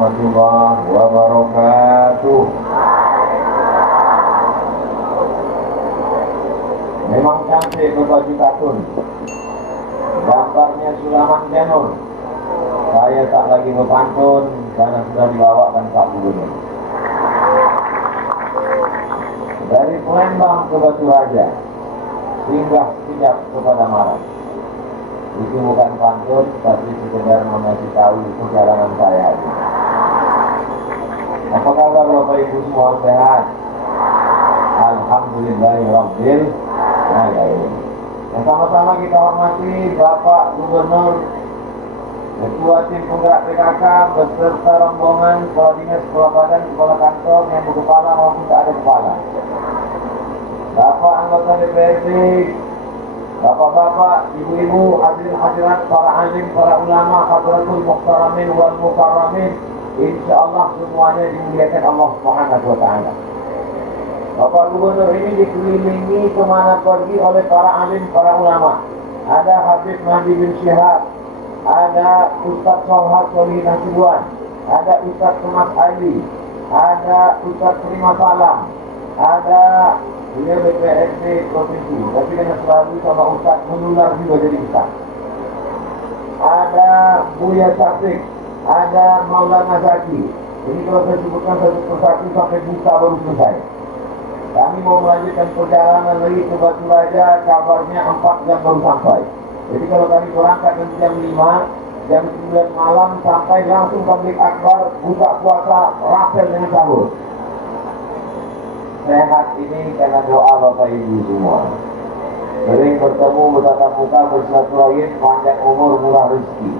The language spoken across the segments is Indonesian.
warahmatullahi wabarakatuh. Memang cantik berbaju katun. Gambarnya Sulaiman Janur. Saya tak lagi berpantun karena sudah dibawakan Pak Gubernur. Dari Palembang ke Batu Raja, singgah sekejap kepada Malang. Itu bukan pantun, tapi sekedar mengasih tahu perjalanan saya. Apa kabar Bapak Ibu semua, sehat? Alhamdulillahirabbil alamin. Yang sama-sama kita hormati Bapak Gubernur, Ketua Tim Penggerak PKK beserta rombongan Kepala Dinas, Kepala Badan, Kepala Kantor yang berkepala maupun tak ada kepala. Bapak anggota DPRD, Bapak-bapak, ibu-ibu, hadirin hadirat, para alim, para ulama, hadratul muhtaramin wal mukarramin, insyaallah semuanya dimuliakan Allah Subhanahu wa taala. Bapak Gubernur ini dikelilingi kemana pergi oleh para alim, para ulama. Ada Habib Mahdi bin Syihab, ada Ustaz Solhat Solihin Hasibuan, ada Ustaz Thomas Ali, ada Ustaz Prima Salam, ada beliau DPRD provinsi, tapi kena selalu sama Ustaz menular juga jadi Ustaz. Ada Buya Syafiq, ada Maulana Zaki. Ini kalau saya sebutkan satu persatu sampai buka baru selesai. Kami mau melanjutkan perjalanan lagi ke Batu Raja, kabarnya 4 jam baru sampai. Jadi kalau kami berangkat jam 5, jam 9 malam sampai langsung tabligh akbar, buka puasa, rapel dengan sahur. Sehat ini karena doa Bapak Ibu semua. Sering bertemu, bertatap muka, bersilaturahim, panjang umur, murah rezeki.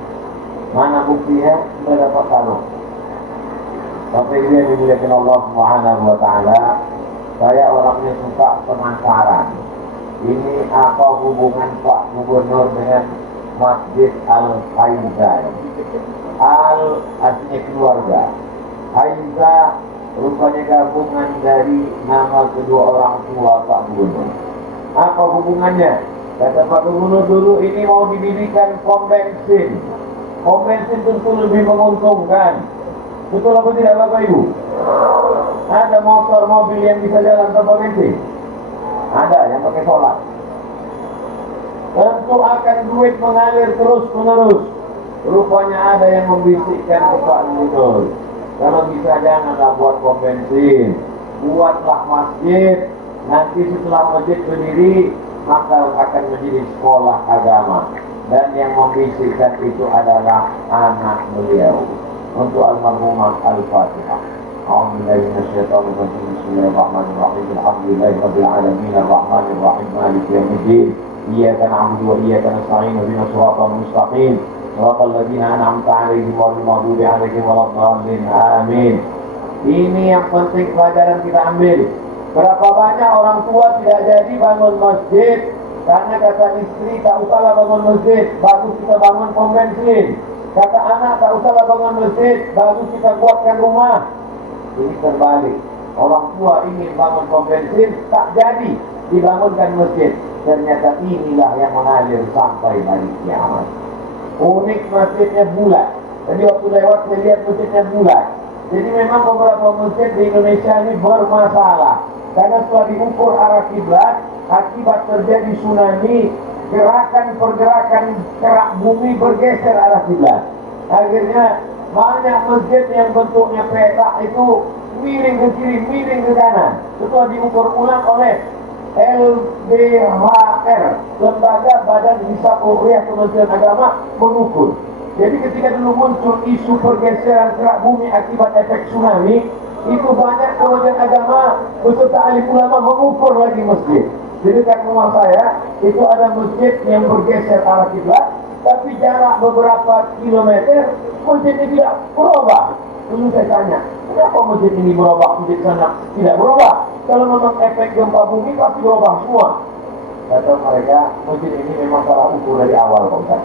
Mana buktinya? Sudah dapat kalung. Bapak Ibu yang dimuliakan Allah Subhanahu wa taala, saya orangnya suka penasaran. Ini apa hubungan Pak Gubernur dengan Masjid Al-Faizah? Al artinya keluarga. Faizah rupanya gabungan dari nama kedua orang tua Pak Gubernur. Apa hubungannya? Kata Pak Gubernur dulu ini mau didirikan pom bensin. Pom bensin tentu lebih menguntungkan. Betul apa tidak Bapak Ibu? Ada motor mobil yang bisa jalan tanpa bensin? Ada yang pakai solar. Tentu akan duit mengalir terus menerus. Rupanya ada yang membisikkan ke Pak Gubernur, kalau bisa janganlah buat pom bensin, buatlah masjid. Nanti setelah masjid berdiri, maka akan menjadi sekolah agama. Dan yang membisikkan itu adalah anak beliau. Untuk almarhumah Al-Fatihah. A'udzubillahi minasyaitonir rajim. Bismillahirrahmanirrahim. Alhamdulillahirabbil alamin arrahmanir rahim maliki yaumiddin. Iyyaka na'budu wa iyyaka nasta'in. Ihdinas siratal mustaqim. Shiratal ladzina an'amta 'alaihim ghairil maghdubi 'alaihim waladdallin. Amin. Ini yang penting pelajaran kita ambil. Berapa banyak orang tua tidak jadi bangun masjid karena kata istri tak usahlah bangun masjid, bagus kita bangun pom bensin. Kata anak tak usahlah bangun masjid, bagus kita buatkan rumah. Ini terbalik. Orang tua ingin bangun pom bensin, tak jadi dibangunkan masjid. Ternyata inilah yang mengalir sampai hari kiamat. Unik masjidnya bulat. Jadi waktu lewat saya lihat masjidnya bulat. Jadi memang beberapa masjid di Indonesia ini bermasalah. Karena setelah diukur arah kiblat, akibat terjadi tsunami, pergerakan kerak bumi bergeser arah kiblat. Akhirnya banyak masjid yang bentuknya petak itu miring ke kiri, miring ke kanan. Setelah diukur ulang oleh LBHR, Lembaga Badan Hisab Ruqyah Kementerian Agama, mengukur. Jadi ketika dulu muncul isu pergeseran kerak bumi akibat efek tsunami, itu banyak Kementerian Agama beserta alim ulama mengukur lagi masjid. Di dekat rumah saya itu ada masjid yang bergeser arah kiblat, tapi jarak beberapa kilometer masjid ini tidak berubah. Dulu saya tanya, kenapa masjid ini berubah, masjid sana tidak berubah? Kalau memang efek gempa bumi pasti berubah semua. Kata mereka, masjid ini memang salah ukur dari awal, Pak Ustaz.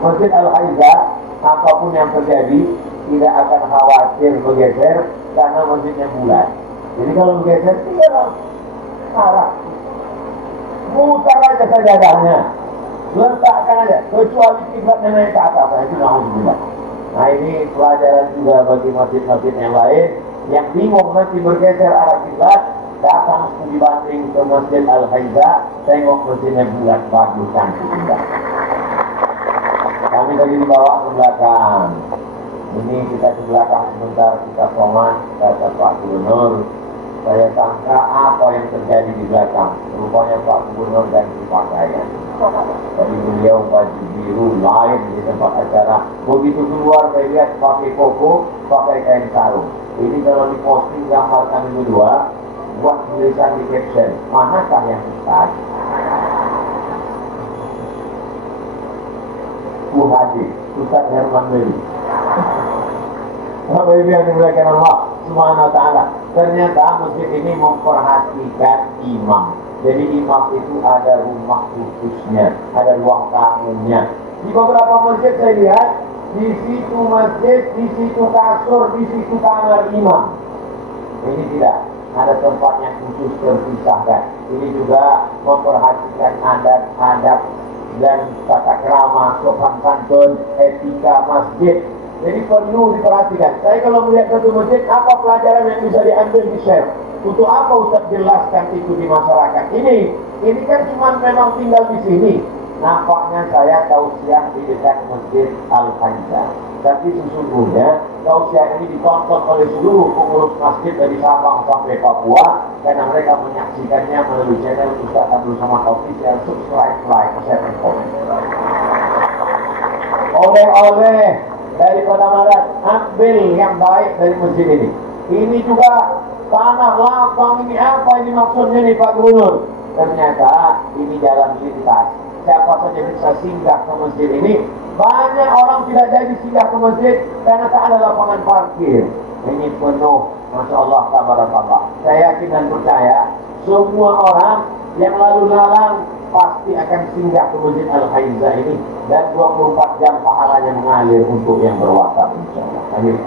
Masjid Al-Faizah, apapun yang terjadi, tidak akan khawatir bergeser karena masjidnya bulat. Jadi kalau bergeser, tidak arah. Mutar aja sajadahnya. letakkan aja, kecuali kiblatnya naik ke atas, itu na'udzubillah. Nah ini pelajaran juga bagi masjid-masjid yang lain yang bingung nanti bergeser arah kiblat, datang studi banding ke Masjid Al-Haiza, tengok masjidnya bulat, bagus, cantik indah. Kami tadi dibawa ke belakang. Ini kita ke belakang sebentar, kita soman, kata Pak Gubernur. Saya sangka apa yang terjadi di belakang. Rupanya Pak Gubernur ganti pakaian. Tadi beliau baju biru lain di tempat acara. Begitu keluar saya lihat pakai koko, pakai kain sarung. Ini kalau diposting gambar kami berdua, buat tulisan di caption, manakah yang Ustaz? Haji Ustaz Herman Meli. Bapak Ibu yang dimuliakan Allah Subhanahu wa ta'ala, ternyata masjid ini memperhatikan imam. Jadi imam itu ada rumah khususnya, ada ruang tamunya. Di beberapa masjid saya lihat, di situ masjid, di situ kasur, di situ kamar imam. Ini tidak, ada tempat yang khusus terpisahkan. Ini juga memperhatikan adat-adat dan tata krama, sopan santun, etika masjid. Jadi perlu diperhatikan. Saya kalau melihat satu masjid, apa pelajaran yang bisa diambil di share? Untuk apa Ustaz jelaskan itu di masyarakat? Ini kan cuma memang tinggal di sini. Nampaknya saya tausiah di dekat Masjid Al-Haiza. Tapi sesungguhnya tausiah ini ditonton oleh seluruh pengurus masjid dari Sabang sampai Papua, karena mereka menyaksikannya melalui channel Ustaz Abdul Somad Official. Subscribe, like, share, dan komen. Oleh-oleh daripada Marat, ambil yang baik dari masjid ini. Ini juga tanah lapang, ini apa ini maksudnya nih Pak Gubernur? Ternyata ini jalan lintas. Siapa saja bisa singgah ke masjid ini. Banyak orang tidak jadi singgah ke masjid karena tak ada lapangan parkir. Ini penuh, Masya Allah, tabarakallah. Saya yakin dan percaya semua orang yang lalu lalang pasti akan singgah ke Masjid Al-Haiza ini, dan 24 jam pahalanya mengalir untuk yang berwakaf, insyaallah. Amin.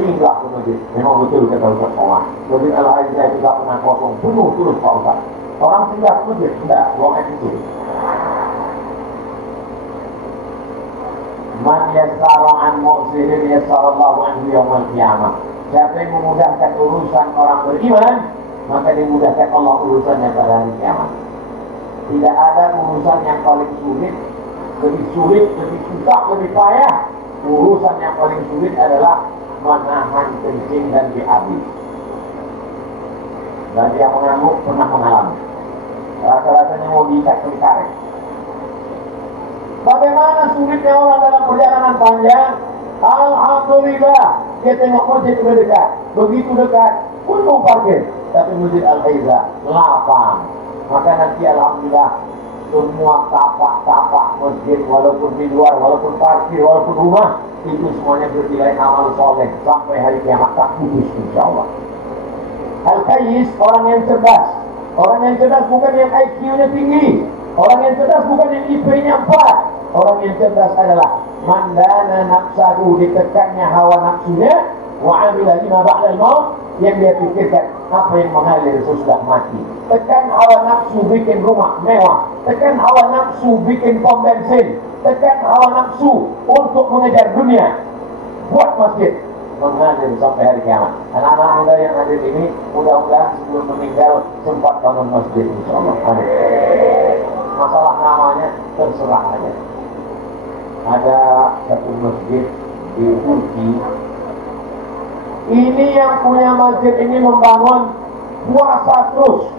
Singgah ke masjid, memang betul kata Ustaz Somad. Masjid Al-Haiza itu tak pernah kosong, penuh terus Pak Ustaz. Orang singgah ke masjid, tidak, buang itu. Man yassara an mu'sirin yassarallahu anhu yawmal qiyamah. Siapa yang memudahkan urusan orang beriman, maka dimudahkan Allah urusannya pada hari kiamat. Tidak ada urusan yang paling sulit, lebih susah, lebih payah. Urusan yang paling sulit adalah menahan kencing dan BAB. Dan yang mengamuk pernah mengalami. Rasa-rasanya mau diikat ke karet. Bagaimana sulitnya orang dalam perjalanan panjang? Alhamdulillah, dia tengok masjid lebih dekat. Begitu dekat, penuh parkir. Tapi Masjid Al-Haiza lapang. Maka nanti alhamdulillah semua tapak-tapak masjid, walaupun di luar, walaupun parkir, walaupun rumah, itu semuanya bernilai amal soleh sampai hari kiamat, tak putus insyaallah. Al-Qais, orang yang cerdas. Orang yang cerdas bukan yang IQ-nya tinggi. Orang yang cerdas bukan yang IP-nya 4. Orang yang cerdas adalah mandana nafsahu, ditekannya hawa nafsunya, wa amila lima ba'dal maut, yang dia pikirkan apa yang mengalir sesudah mati. Tekan hawa nafsu bikin rumah mewah, tekan hawa nafsu bikin pom bensin, tekan hawa nafsu untuk mengejar dunia. Buat masjid mengalir sampai hari kiamat. Anak-anak muda yang hadir ini mudah-mudahan sebelum meninggal sempat bangun masjid insyaallah. Amin. Masalah namanya terserah aja. Ada satu masjid di Turki. Ini yang punya masjid ini membangun puasa terus.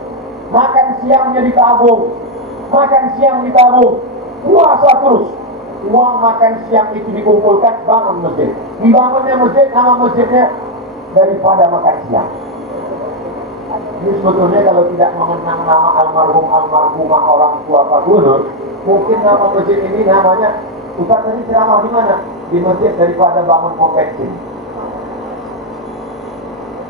Makan siangnya ditabung, makan siang ditabung, puasa terus. Uang makan siang itu dikumpulkan, bangun masjid. Dibangunnya masjid, nama masjidnya daripada makan siang. Ini sebetulnya kalau tidak mengenang nama almarhumah orang tua Pak Gubernur, mungkin nama masjid ini namanya, Ustaz tadi ceramah di mana? Di masjid daripada bangun pom bensin.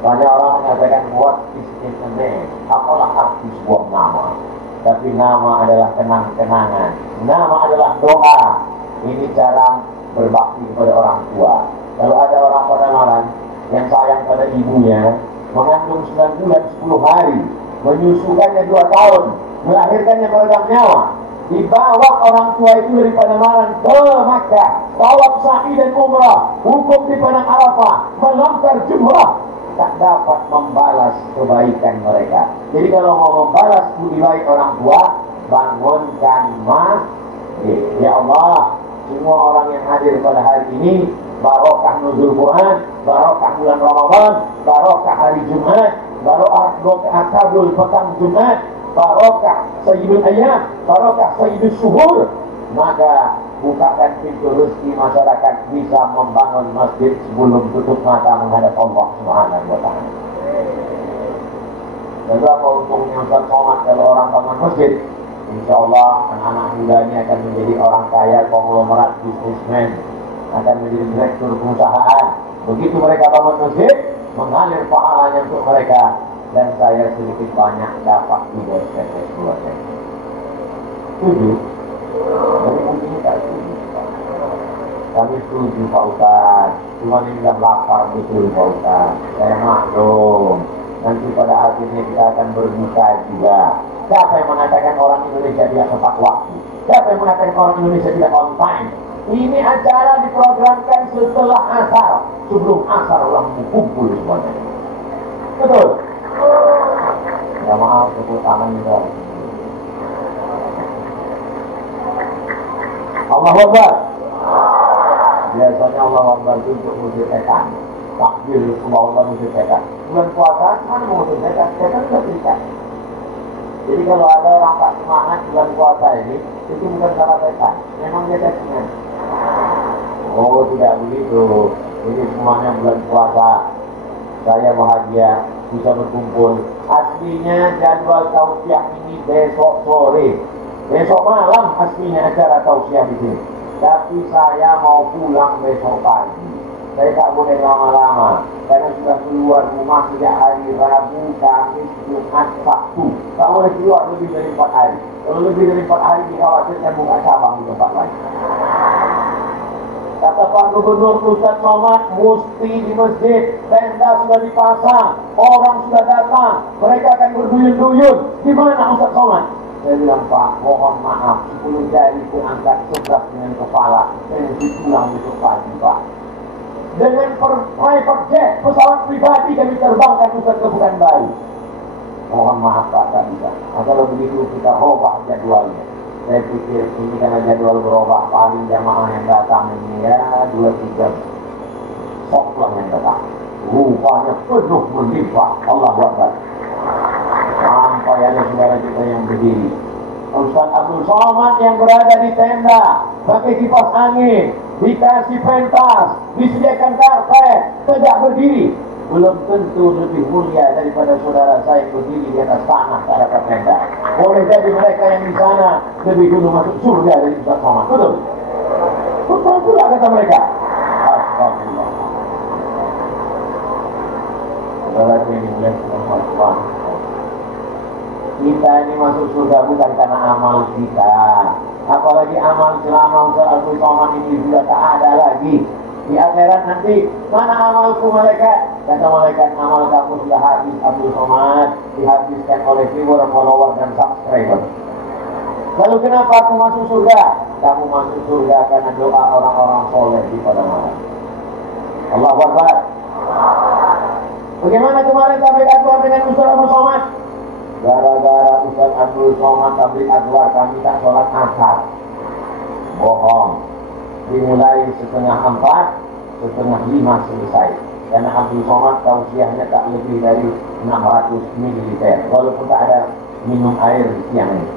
Banyak orang mengatakan what is in a name? Apalah arti sebuah nama? Tapi nama adalah kenang-kenangan. Nama adalah doa. Ini cara berbakti kepada orang tua. Kalau ada orang Padamaran yang sayang pada ibunya, mengandung 9 bulan 10 hari, menyusukannya 2 tahun, melahirkannya meregang nyawa, dibawa orang tua itu dari Pademangan ke Makkah, tawaf sa'i dan umrah, wukuf di padang Arafah, melontar jumrah, tak dapat membalas kebaikan mereka. Jadi kalau mau membalas budi baik orang tua, bangunkan masjid. Ya Allah, semua orang yang hadir pada hari ini, barokah nuzul Quran, barokah bulan Ramadan, barokah hari Jumat, barokah kabul petang Jumat, barokah sayyidul ayam, barokah sayyidul syuhur, maka bukakan pintu rezeki masyarakat bisa membangun masjid sebelum tutup mata menghadap Allah Subhanahu wa Ta'ala. Dan apa untungnya Ustaz Somad kalau orang bangun masjid? Insya Allah anak-anak mudanya akan menjadi orang kaya, konglomerat, bisnismen, akan menjadi direktur perusahaan. Begitu mereka bangun masjid, mengalir pahalanya untuk mereka, dan saya sedikit banyak dapat juga keluarga. Setuju? Jadi mungkin tak setuju. Kami setuju Pak Ustaz, cuma ini bilang lapar betul Pak Ustaz. Saya maklum, nanti pada akhirnya kita akan berbuka juga. Siapa yang mengatakan orang Indonesia tidak tepat waktu? Siapa yang mengatakan orang Indonesia tidak on time? Ini acara diprogramkan setelah asar. Sebelum asar orang kumpul semuanya. Betul? Ya maaf, tepuk tangan juga. Allahu Akbar. Biasanya Allah Akbar itu untuk musik setan. Takbir Allah Akbar musik setan. Bulan puasa mana mau musik setan? Setan sudah terikat. Jadi kalau ada orang tak semangat bulan puasa ini, itu bukan salah setan, memang dia settingan. Oh tidak begitu. Ini semuanya bulan puasa. Saya bahagia bisa berkumpul. Aslinya jadwal tausiah ini besok sore, besok malam aslinya acara tausiah di sini. Tapi saya mau pulang besok pagi. Saya tak boleh lama-lama karena sudah keluar rumah sejak hari Rabu, Kamis, Jumat, Sabtu. Tak boleh keluar lebih dari 4 hari. Kalau lebih dari 4 hari dikhawatirkan buka cabang di tempat lain. Kata Pak Gubernur Ustaz Somad, mesti di masjid, tenda sudah dipasang, orang sudah datang, mereka akan berduyun-duyun. Di mana Ustaz Somad? Saya bilang, Pak, mohon maaf, 10 jari pun angkat sebelah dengan kepala. Saya pulang besok pagi, Pak. Dengan private jet, pesawat pribadi kami terbangkan Ustaz ke Pekanbaru. Mohon maaf Pak, tak bisa. Nah, kalau begitu kita robah jadwalnya. Saya pikir ini karena jadwal berubah, paling jamaah yang datang ini ya 2-3 sok lah yang datang. Rupanya penuh melimpah. Allah Akbar. Sampai ada saudara kita yang berdiri. Ustaz Abdul Somad yang berada di tenda, pakai kipas angin, dikasih pentas, disediakan karpet, tegak berdiri. Belum tentu lebih mulia daripada saudara saya berdiri di atas tanah tak dapat tenda. Boleh jadi mereka yang di sana lebih dulu masuk surga dari Ustaz Somad. Betul? Betul pula kata mereka. Astagfirullah. Saudara ini mulai Tuhan. Kita ini masuk surga bukan karena amal kita. Apalagi amal selama Ustaz Abdul Somad ini sudah tak ada lagi. Di akhirat nanti, mana amalku malaikat? Kata malaikat, amal kamu sudah habis Abdul Somad, dihabiskan oleh viewer, follower, dan subscriber. Lalu kenapa aku masuk surga? Kamu masuk surga karena doa orang-orang soleh di Pademangan. Allahu Akbar. Bagaimana kemarin tablik akbar dengan Ustaz Abdul Somad? Gara-gara Ustaz Abdul Somad tablik akbar kami tak sholat asar. Bohong. Dimulai 4:30, 4:30 selesai. Karena Abdul Somad tausiahnya tak lebih dari 600 ml, walaupun tak ada minum air siang ini.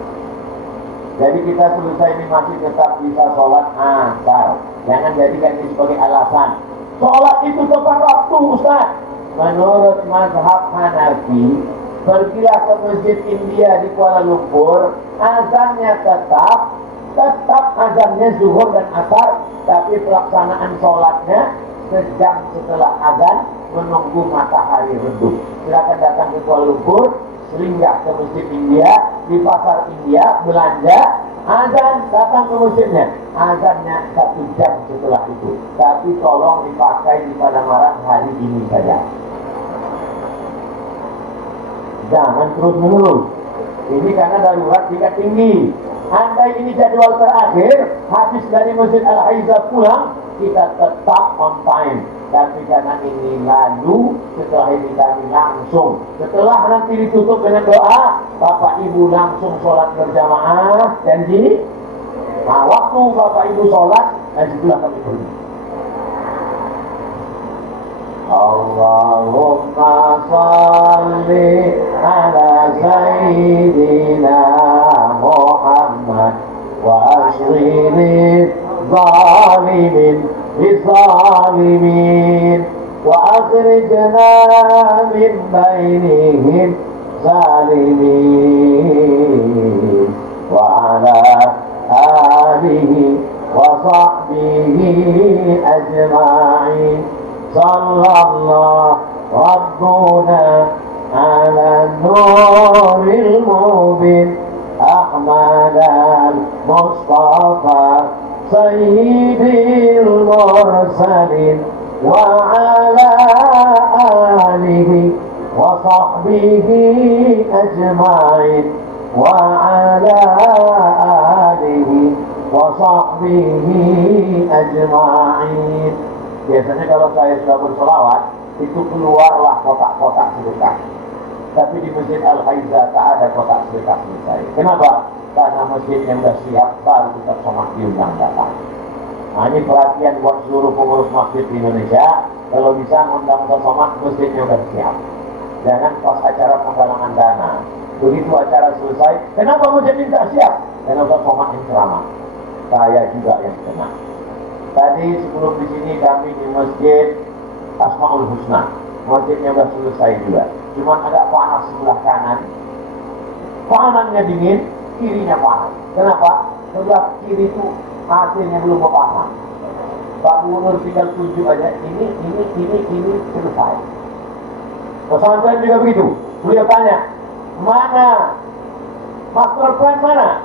Jadi kita selesai ini masih tetap bisa sholat asar. Jangan jadikan ini sebagai alasan. Sholat itu tepat waktu Ustaz. Menurut mazhab Hanafi, pergilah ke Masjid India di Kuala Lumpur, azannya tetap azannya zuhur dan asar, tapi pelaksanaan sholatnya sejam setelah azan menunggu matahari redup. Silakan datang ke Kuala Lumpur, singgah ke Masjid India, di pasar India, belanja, azan, datang ke masjidnya. Azannya 1 jam setelah itu. Tapi tolong dipakai di Pademangan hari ini saja. Jangan terus menerus. Ini karena darurat tingkat tinggi. Andai ini jadwal terakhir, habis dari Masjid Al-Haizah pulang, kita tetap on time. Tapi karena ini lalu, setelah ini kami langsung, setelah nanti ditutup dengan doa, Bapak Ibu langsung sholat berjamaah. Janji? Nah, waktu Bapak Ibu sholat, dan situlah kami pergi. Allahumma salli ala Sayyidina Muhammad wa ashghil zalimin bizalimin wa akhrijna min bainihim zalimin wa ala alihi wa sahbihi ajma'in. Sallallahu Rabbuna ala nuril mubin Ahmad al-Mustafa Sayyidil Mursalin wa ala alihi wa sahbihi ajma'in wa ala alihi wa sahbihi ajma'in. Biasanya kalau saya sudah bersolawat, itu keluarlah kotak-kotak sedekah. Tapi di Masjid Al-Haizah tak ada kotak sedekah selesai. Kenapa? Karena masjid yang sudah siap, baru kita somat diundang datang. Nah, ini perhatian buat seluruh pengurus masjid di Indonesia. Kalau bisa undang somat, masjidnya sudah siap. Jangan pas acara penggalangan dana. Begitu acara selesai, kenapa masjid ini tak siap? Karena sudah somat yang ceramah. Saya juga yang kena. Tadi sebelum di sini kami di Masjid Asmaul Husna, masjidnya sudah selesai juga. Cuma agak panas sebelah kanan, kanannya dingin, kirinya panas. Kenapa? Sebelah kiri itu AC-nya belum berpasang. Pak Gubernur tinggal tunjuk aja, ini selesai. Pesantren juga begitu. Beliau tanya, mana master plan mana?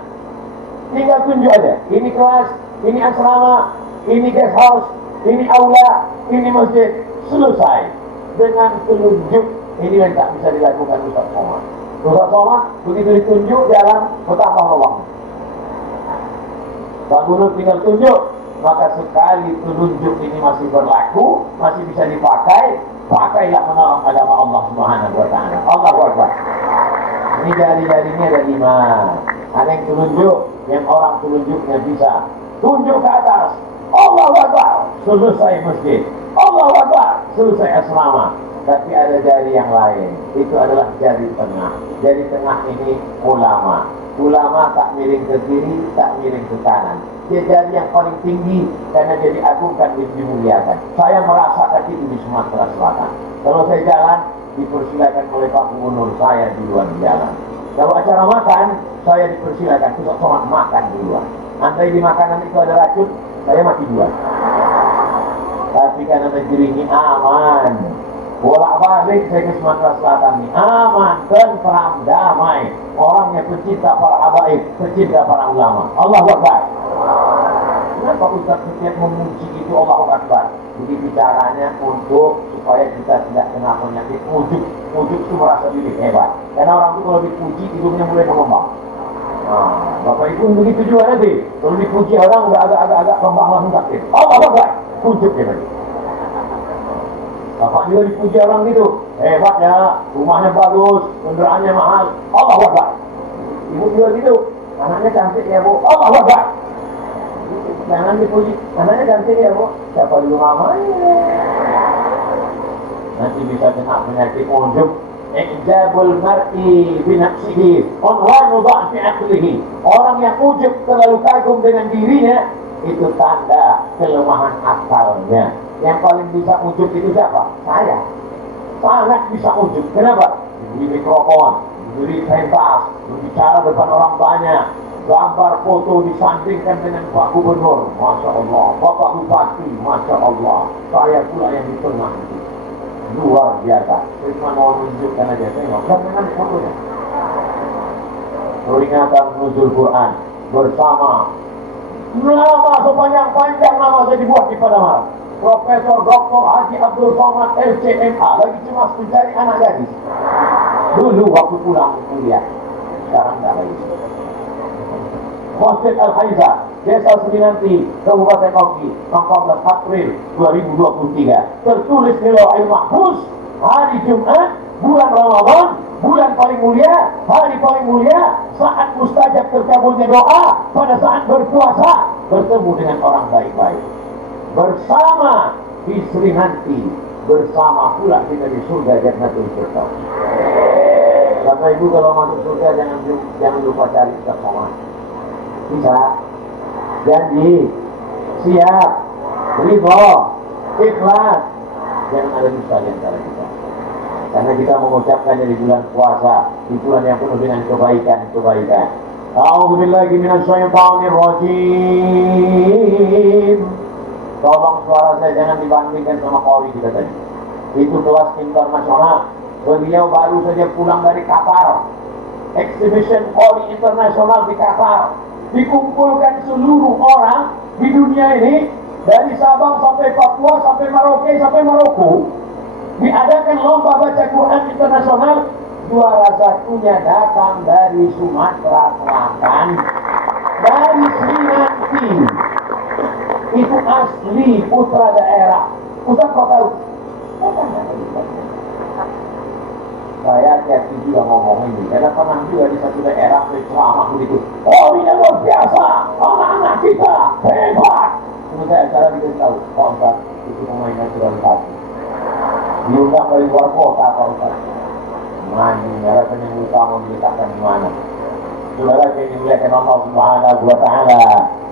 Tinggal tunjuk aja. Ini kelas, ini asrama, ini guest house, ini aula, ini masjid. Selesai dengan telunjuk. Ini yang tak bisa dilakukan Ustaz Somad. Ustaz Somad begitu ditunjuk jalan bertambah lubang. Pak Guru tinggal tunjuk, maka sekali telunjuk ini masih berlaku, masih bisa dipakai, pakailah menolong agama Allah Subhanahu wa Ta'ala. Allahu Akbar. Ini jari-jarinya ada 5. Ada yang telunjuk, yang orang telunjuknya bisa tunjuk ke atas. Allahu Akbar, selesai masjid. Allahu Akbar, selesai asrama. Tapi ada jari yang lain, itu adalah jari tengah. Jari tengah ini ulama. Ulama tak miring ke kiri, tak miring ke kanan. Dia jari yang paling tinggi karena dia diagungkan, dimuliakan. Saya merasakan itu di Sumatera Selatan. Kalau saya jalan, dipersilakan oleh Pak Gubernur saya duluan jalan. Kalau acara makan, saya dipersilakan Ustaz Somad makan duluan. Andai di makanan itu ada racun, saya mati duluan. Tapi karena negeri ini aman, bolak-balik saya ke Sumatera Selatan ini aman, tentram, damai. Orangnya pecinta para habaib, pecinta para ulama. Allahu Akbar. Kenapa Ustaz setiap memuji itu Allahu Akbar? Begitu caranya untuk supaya kita tidak kena penyakit ujub. Ujub itu merasa diri hebat. Karena orang itu kalau dipuji hidupnya mulai mengembang. Nah, Bapak Ibu begitu juga nanti. Kalau dipuji orang udah agak kembang langsung sakit. Allahu Akbar. Ujub dia tadi. Bapak juga dipuji orang gitu, hebat ya, rumahnya bagus, kendaraannya mahal. Allahu Akbar. Ibu juga gitu, anaknya cantik ya Bu. Allahu Akbar. Jangan dipuji, anaknya cantik ya Bu. Siapa dulu mamanya? Nanti bisa kena penyakit ujub. Ijabul mar'i binafsihi unwanu dha'fi aqlihi. Orang yang ujub terlalu kagum dengan dirinya, itu tanda kelemahan akalnya. Yang paling bisa ujub itu siapa? Saya. Sangat bisa ujub. Kenapa? Diberi mikrofon, diberi pentas, berbicara depan orang banyak, gambar foto disandingkan dengan Pak Gubernur, Masya Allah. Bapak Bupati, Masya Allah. Saya pula yang di tengah itu. Luar biasa. Saya cuma mau menunjukkan aja. Tengok, dengan fotonya. Peringatan nuzul Quran bersama nama sepanjang-panjang nama saya dibuat di Padang. Profesor Dr. Haji Abdul Somad LCMA, lagi cemas mencari anak gadis. Dulu waktu pulang kuliah, sekarang tidak lagi. Masjid Al-Haiza, Desa Serinanti, Kabupaten Oki, 14 April 2023. Tertulis di Lauhul Mahfuz, hari Jumat, bulan Ramadan, bulan paling mulia, hari paling mulia, saat mustajab terkabulnya doa, pada saat berpuasa, bertemu dengan orang baik-baik. Bersama di Serinanti, bersama pula kita di surga Jannatul Firdaus. Bapak Ibu kalau masuk surga jangan lupa cari istiqomah. Bisa, janji, siap, ridho, ikhlas, jangan ada dusta di antara kita. Karena kita mengucapkannya di bulan puasa, di bulan yang penuh dengan kebaikan-kebaikan. A'udzubillahi minasyaitonir rajim. Tolong suara saya jangan dibandingkan sama Qori kita tadi. Itu kelas internasional. Beliau baru saja pulang dari Qatar. Exhibition Qori internasional di Qatar. Dikumpulkan seluruh orang di dunia ini, dari Sabang sampai Papua sampai Merauke sampai Maroko. Diadakan lomba baca Quran internasional. Juara satunya datang dari Sumatera Selatan, dari Serinanti. Itu asli putra daerah. Ustaz kau tahu? Saya hati juga ngomong ini, karena pernah juga di satu daerah ceramah begitu. Oh, ini luar biasa, anak-anak kita hebat. Terus saya cara bikin tahu, Pak Ustaz, itu pemain naturalisasi. Diundang dari luar kota, Pak Ustaz. Mandi, rasanya utama diletakkan di mana? Saudara yang dimuliakan Allah Subhanahu wa Ta'ala.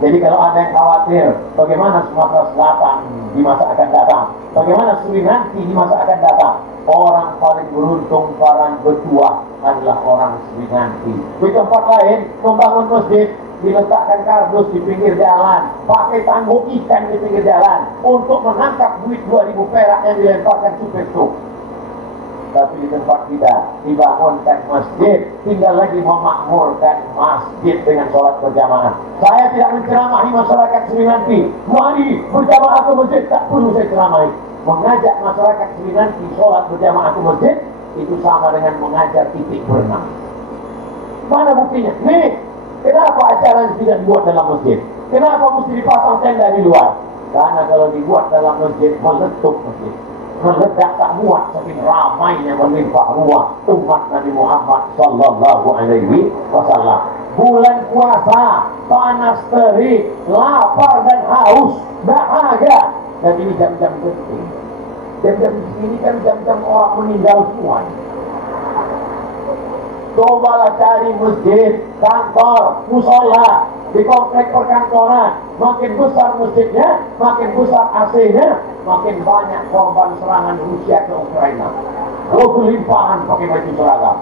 Jadi kalau ada yang khawatir bagaimana Sumatera Selatan di masa akan datang, bagaimana Serinanti di masa akan datang, orang paling beruntung para betua adalah orang Serinanti. Di tempat lain membangun masjid, diletakkan kardus di pinggir jalan, pakai tanggung ikan di pinggir jalan untuk menangkap duit 2000 perak yang dilemparkan supir truk. Tapi di tempat kita dibangunkan masjid, tinggal lagi memakmurkan masjid dengan sholat berjamaah. Saya tidak menceramahi masyarakat Serinanti, mari berjamaah ke masjid, tak perlu saya ceramahi. Mengajak masyarakat Serinanti sholat berjamaah ke masjid, itu sama dengan mengajar titik berenang. Mana buktinya? Nih, kenapa acara tidak dibuat dalam masjid? Kenapa mesti dipasang tenda di luar? Karena kalau dibuat dalam masjid, meletup masjid. Meledak tak muat saking ramainya melimpah ruah umat Nabi Muhammad sallallahu alaihi wasallam. Bulan puasa, panas terik, lapar dan haus, dahaga. Dan ini jam-jam penting. Jam-jam ini kan jam-jam orang meninggal semua. Cobalah cari masjid, kantor, musola di komplek perkantoran. Makin besar masjidnya, makin besar AC-nya, makin banyak korban serangan Rusia ke Ukraina. Kelimpahan pakai baju seragam.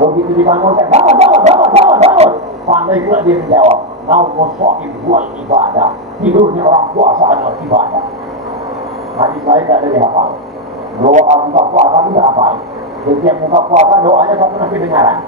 Begitu dibangunkan, bangun. Pandai pula dia menjawab, naumu shahib wal ibadah. Tidurnya orang puasa adalah ibadah. Hadis lain tak ada dihafal. Doa buka puasa tidak hafal. Setiap buka puasa doanya tak pernah kedengaran.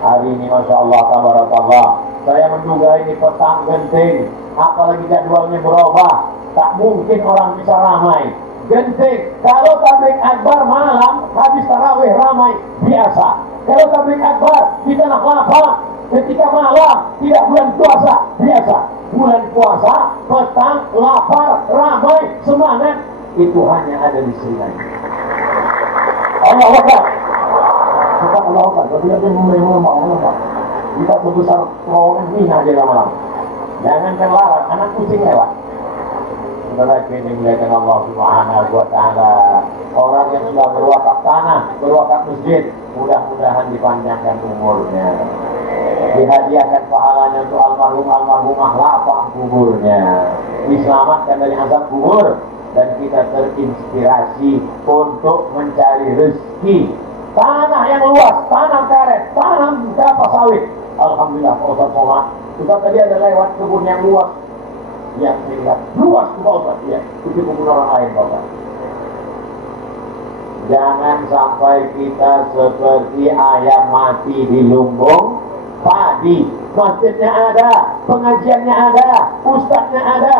Hari ini Masya Allah, tabarakallah, saya menduga ini petang genting, apalagi jadwalnya berubah, tak mungkin orang bisa ramai. Genting, kalau tabligh akbar malam, habis tarawih ramai, biasa. Kalau tabligh akbar di tanah lapang, ketika malam, tidak bulan puasa, biasa. Bulan puasa, petang, lapar, ramai, semangat, itu hanya ada di sini. Allah Akbar. Kata Allah Akbar, tapi dia memang kita sebesar terowongan Mina aja lama-lama. Jangankan larat, anak kucing lewat. Saudara yang dimuliakan Allah Subhanahu wa Ta'ala, orang yang sudah berwakaf tanah, berwakaf masjid, mudah-mudahan dipanjangkan umurnya, dihadiahkan pahalanya untuk almarhum-almarhumah, lapang kuburnya, diselamatkan dari azab kubur, dan kita terinspirasi untuk mencari rezeki. Tanah yang luas, tanam karet, tanam kelapa sawit. Alhamdulillah, Pak Ustaz Somad, kita tadi ada lewat kebun yang luas. Ya, lihat luas Pak Ustaz, ya, itu kebun orang lain Pak Ustaz. Jangan sampai kita seperti ayam mati di lumbung padi. Masjidnya ada, pengajiannya ada, ustadznya ada.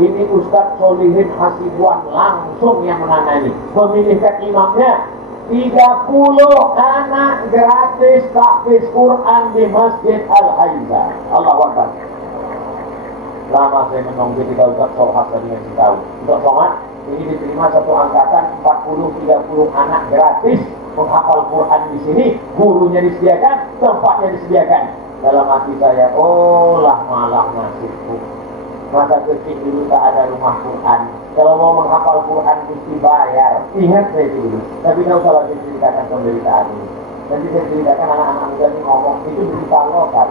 Ini Ustadz Solihin Hasibuan langsung yang menangani, memilihkan imamnya. 30 anak gratis tahfiz Quran di Masjid Al-Haizah. Allahu Akbar. Lama saya menunggu ketika Ustaz Solhas tadi ngasih tahu. Ustaz Somad, ini diterima satu angkatan 40-30 anak gratis menghafal Quran di sini, gurunya disediakan, tempatnya disediakan. Dalam hati saya, oh lah malah nasibku. Masa kecil dulu tak ada rumah Quran. Kalau mau menghafal Quran mesti bayar. Ingat saya dulu. Tapi tidak usah lagi ceritakan penderitaan ini. Nanti saya ceritakan anak-anak muda ini ngomong itu berita lokal.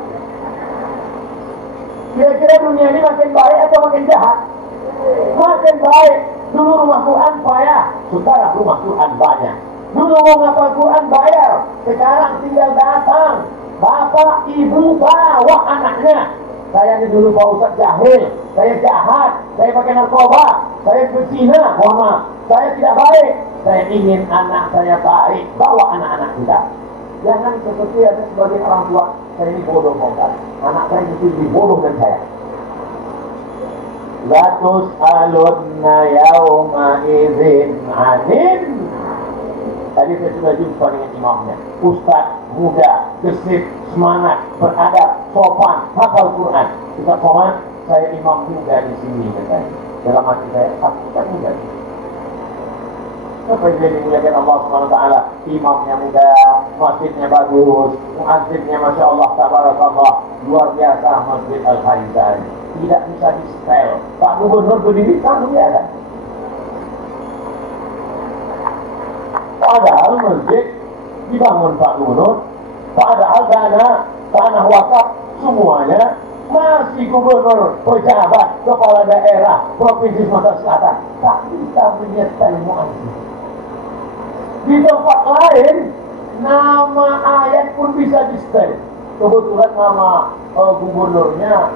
Kira-kira dunia ini makin baik atau makin jahat? Makin baik. Dulu rumah Quran payah, sekarang rumah Quran banyak. Dulu mau ngapal Quran bayar, sekarang tinggal datang. Bapak, ibu bawa anaknya. Saya ini dulu Pak Ustaz jahil, saya jahat, saya pakai narkoba, saya berzina, mohon maaf, saya tidak baik. Saya ingin anak saya baik, bawa anak-anak kita. Jangan seperti ada sebagian orang tua, saya ini bodoh Ustaz, anak saya itu lebih bodoh dari saya. La tus'alunna yawma idzin 'anil. Tadi saya sudah jumpa dengan imamnya, Ustaz muda, gesit, semangat, beradab, sopan, hafal Quran. Ustaz Somad, saya imam muda di sini, katanya. Dalam hati saya, aku tak muda. Apa yang dimuliakan Allah Subhanahu Wa Taala? Imamnya muda, masjidnya bagus, muazzinnya masya Allah, tabarakallah, luar biasa Masjid Al-Haizah. Tidak bisa di setel. Pak Gubernur berdiri kan biasa. Padahal masjid dibangun Pak Gubernur, padahal dana tanah wakaf semuanya masih gubernur, pejabat, kepala daerah, provinsi Sumatera Selatan. Tak bisa menyertai muazzin. Di tempat lain, nama ayat pun bisa di-setel. Kebetulan nama gubernurnya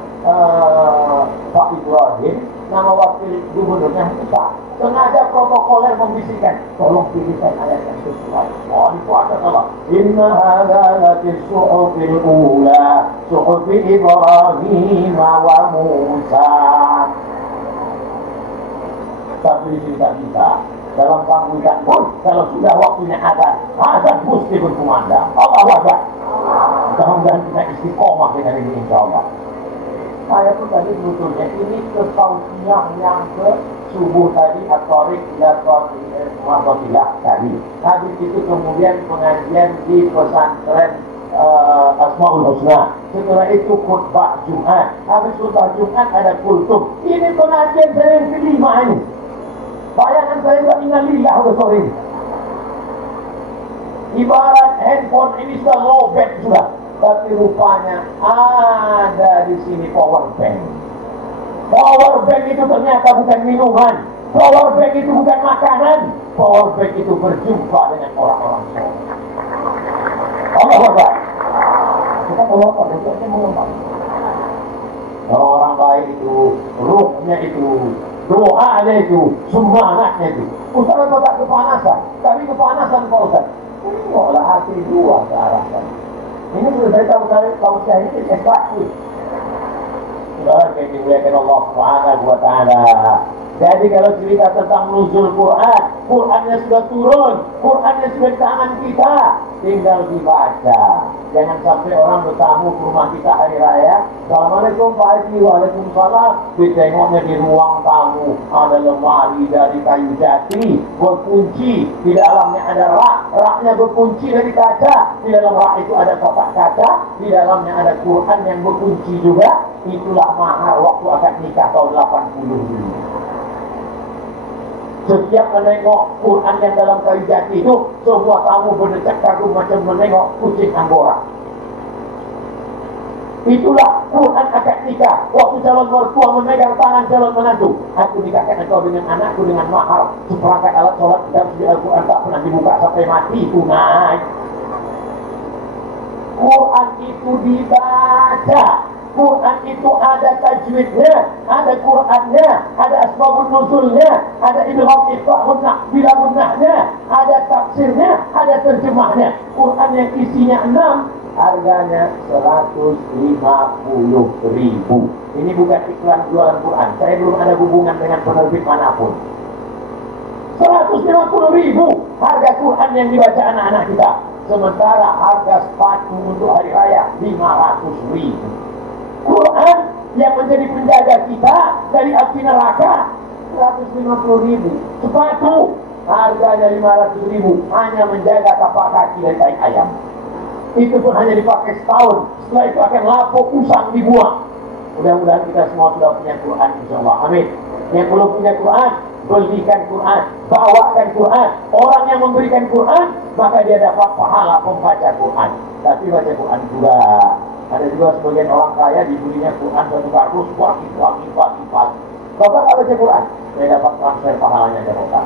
Pak Ibrahim, nama wakil gubernurnya Musa. Sengaja protokoler membisikkan, tolong pilihkan ayat yang sesuai. Oh, itu ada Allah. Inna hadza latis suhufil ula, suhufi Ibrahim wa Musa. Tapi tidak bisa. Dalam sambutan pun, kalau sudah waktunya azan mesti berkumandang. Allah wajah. Mudah-mudahan kita istiqomah dengan ini insyaAllah. Saya pun tadi sebetulnya ini ketausiah yang ke subuh tadi at-tariq ila tariq tadi. Habis itu kemudian pengajian di pesantren Asmaul Husna. Setelah itu khutbah Jumat. Habis khutbah Jumat ada kultum. Ini pengajian saya yang kelima ini. Bayangan saya tak innalillah udah sore ini. Ibarat handphone ini sudah lowbat sudah. Tapi rupanya ada di sini power bank. Power bank itu ternyata bukan minuman. Power bank itu bukan makanan. Power bank itu berjumpa dengan orang-orang soleh. Allah Akbar. Kita kalau kita mengembang. Orang baik itu, ruhnya itu, doanya itu, semangatnya itu. Ustaz kau tak kepanasan, tapi kepanasan kau Ustaz. Tengoklah hati dua ke arah sana. Ini sudah saya tahu saya ini sesuatu. Saudara yang dimuliakan Allah Subhanahu Wa Taala. Jadi kalau cerita tentang nuzul Quran, Qurannya sudah turun, Qurannya sudah di tangan kita, tinggal dibaca. Jangan sampai orang bertamu ke rumah kita hari raya, Assalamualaikum Pak Haji, Waalaikumsalam. Ditengoknya di ruang tamu ada lemari dari kayu jati, berkunci, di dalamnya ada raknya berkunci dari kaca, di dalam rak itu ada kotak kaca, di dalamnya ada Quran yang berkunci juga. Itulah mahar waktu akad nikah tahun 80 dulu. Setiap menengok Quran yang dalam kayu jati itu, semua tamu berdecak kagum macam menengok kucing Anggora. Itulah Quran akad nikah. Waktu calon mertua memegang tangan calon menantu, aku nikahkan engkau dengan anakku dengan mahar seperangkat alat sholat dan suci Al-Quran tak pernah dibuka sampai mati tunai. Quran itu dibaca. Quran itu ada tajwidnya, ada Qurannya, ada asbabun nuzulnya, ada idgham ikhfa bilagunnahnya, ada tafsirnya, ada terjemahnya. Quran yang isinya 6, harganya 150.000. Ini bukan iklan jualan Quran. Saya belum ada hubungan dengan penerbit manapun. 150.000 harga Quran yang dibaca anak-anak kita. Sementara harga sepatu untuk hari raya 500.000. Quran yang menjadi penjaga kita dari api neraka 150.000. Sepatu harganya 500.000, hanya menjaga tapak kaki dari tai ayam. Itu pun hanya dipakai setahun. Setelah itu akan lapuk, usang, dibuang. Mudah-mudahan kita semua sudah punya Quran, insyaAllah. Amin. Yang belum punya Quran, belikan Quran, bawakan Quran. Orang yang memberikan Quran, maka dia dapat pahala pembaca Quran. Tapi baca Quran juga. Ada juga sebagian orang kaya dibelinya Quran satu kardus, pagi. Bapak tak baca Quran, saya dapat transfer pahalanya ke Bapak.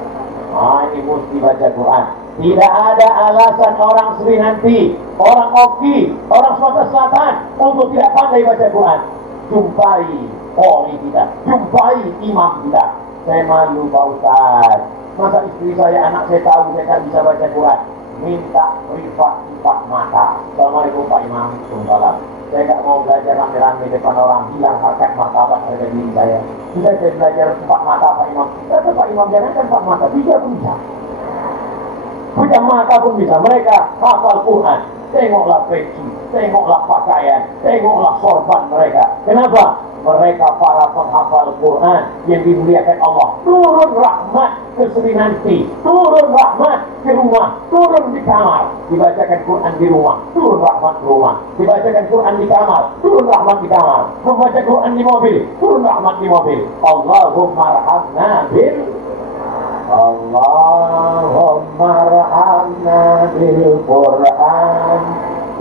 Ini mesti baca Quran. Tidak ada alasan orang Sri nanti, orang Oki, orang Sumatera Selatan untuk tidak pandai baca Quran. Jumpai poli kita, jumpai imam kita. Saya malu Pak Ustaz. Masa istri saya, anak saya tahu saya tak bisa baca Quran. Minta privat 4 mata. Assalamualaikum Pak Imam. Waalaikumsalam. Saya tak mau belajar rame-rame depan orang, hilang harkat martabat harga diri saya. Bisa saya belajar 4 mata Pak Imam. Kata Pak Imam, jangan 4 mata, 3 pun bisa. Punya mata pun bisa. Mereka hafal Quran. Tengoklah peci, tengoklah pakaian, tengoklah sorban mereka. Kenapa? Mereka para penghafal Quran yang dimuliakan Allah. Turun rahmat ke Sri nanti, turun rahmat ke rumah, turun di kamar. Dibacakan Quran di rumah, turun rahmat ke rumah. Dibacakan Quran di kamar, turun rahmat di kamar. Membaca Quran di mobil, turun rahmat di mobil. Allahumma rahmatna bil Allahumma rahmatna bil Quran